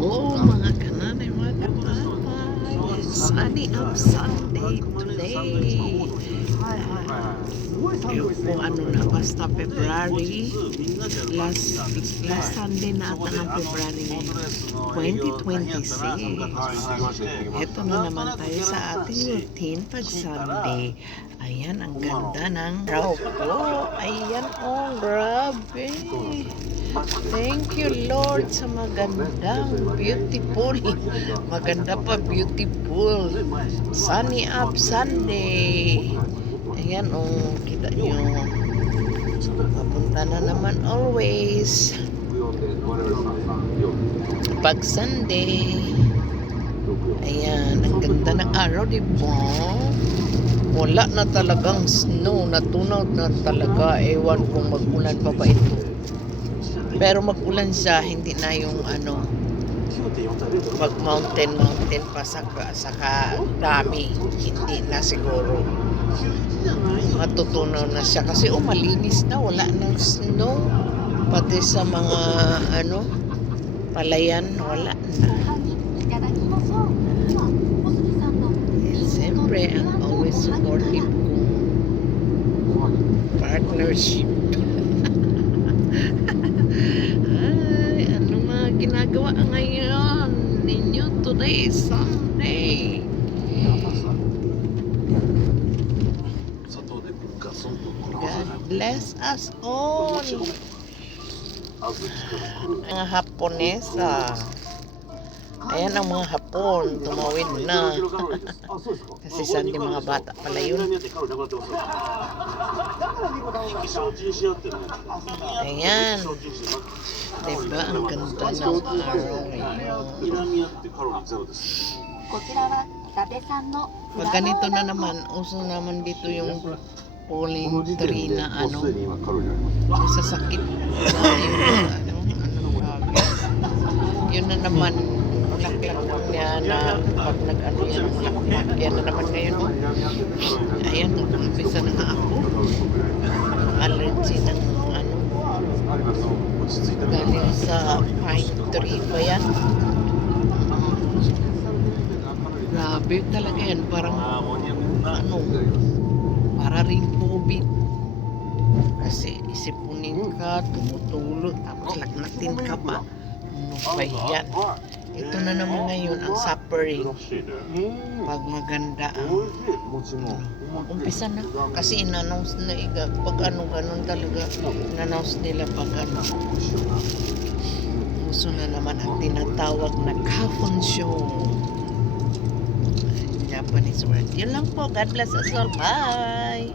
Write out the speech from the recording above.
Hello mga kananay, mga kapatay. Sunny up Sunday today. Kung ano na, basta February. Last Sunday na ata ng February 2026. Ito na naman tayo sa ating routine pag Sunday. Ayan, ang ganda ng raw po. Ayan, oh, grabe. Thank you, Lord, sa magandang, beautiful. Maganda pa, beautiful. Sunny up Sunday. Ayan, oh, kita nyo. Papunta na naman always. Pag Sunday. Ayan, ang ganda ng araw, diba? Wala na talagang snow. Natunaw na talaga. Ewan kung mag-ulan pa ba ito. Pero mag-ulan siya, hindi na yung ano, mag-mountain pa saka dami. Hindi na siguro. Matutunaw na siya kasi malinis na, wala nang snow. Pati sa mga ano, palayan, wala na. Siyempre, ang always supportive kong partnership. Ay, ano mga ginagawa ngayon ninyo today, Sunday? God bless us all. Ang Haponesa. Ayan ang mga Hapon, tumawid na. Kasi Sunday mga bata pala yun. Ayan. Diba, ang ganda ng araw ngayon. Pag ganito na naman, uso naman dito yung falling tree na ano, sasakit na yung ano, yun na naman, laklak niya na pag nag-ano yan, laklak yan na naman ngayon. Ayan, nag-umpisa na nga ako. Allergy ng ano, galing sa pine tree ba yan? Grabe talaga yan, parang ano, para rin COVID. Kasi isipunin ka, tumutulog, tapos lagnatin ka pa. Ano ba yan? Ito na naman ngayon ang suffering. Pag maganda ang umpisa na. Kasi in-announce na pag ano, ganun talaga. In-announce nila pag ano. Gusto na naman ang tinatawag na Kafunsyo. Japanese word. Yun lang po. God bless us all. Bye!